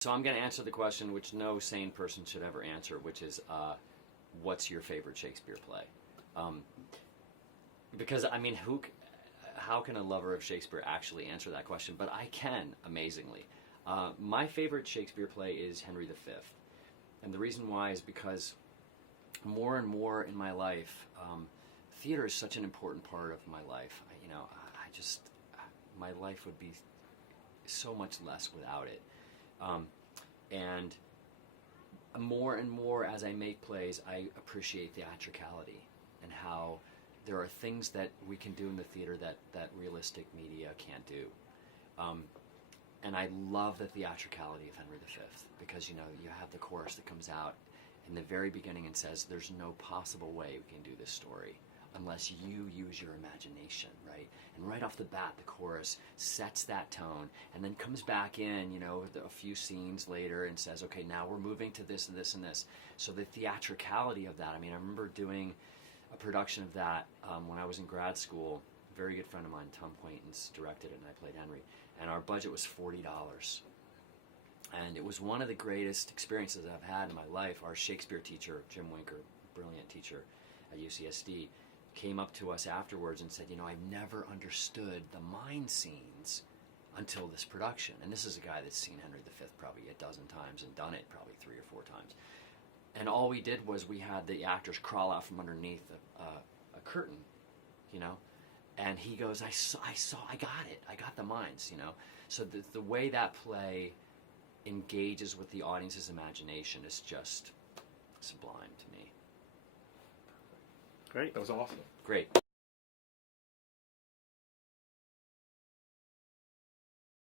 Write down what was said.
So I'm going to answer the question which no sane person should ever answer, which is, what's your favorite Shakespeare play? Because, I mean, how can a lover of Shakespeare actually answer that question? But I can, amazingly. My favorite Shakespeare play is Henry V. And the reason why is because more and more in my life, theater is such an important part of my life. My life would be so much less without it. And more and more as I make plays, I appreciate theatricality and how there are things that we can do in the theater that realistic media can't do. And I love the theatricality of Henry V because, you have the chorus that comes out in the very beginning and says, there's no possible way we can do this story unless you use your imagination, right? And right off the bat, the chorus sets that tone and then comes back in, a few scenes later and says, okay, now we're moving to this and this and this. So the theatricality of that, I remember doing a production of that when I was in grad school. A very good friend of mine, Tom Quaintance, directed it and I played Henry. And our budget was $40. And it was one of the greatest experiences I've had in my life. Our Shakespeare teacher, Jim Winker, brilliant teacher at UCSD, came up to us afterwards and said, I've never understood the mind scenes until this production. And this is a guy that's seen Henry V probably a dozen times and done it probably 3 or 4 times. And all we did was we had the actors crawl out from underneath a curtain, and he goes, I got the minds, So the way that play engages with the audience's imagination is just sublime to me. Great. That was awesome. Great.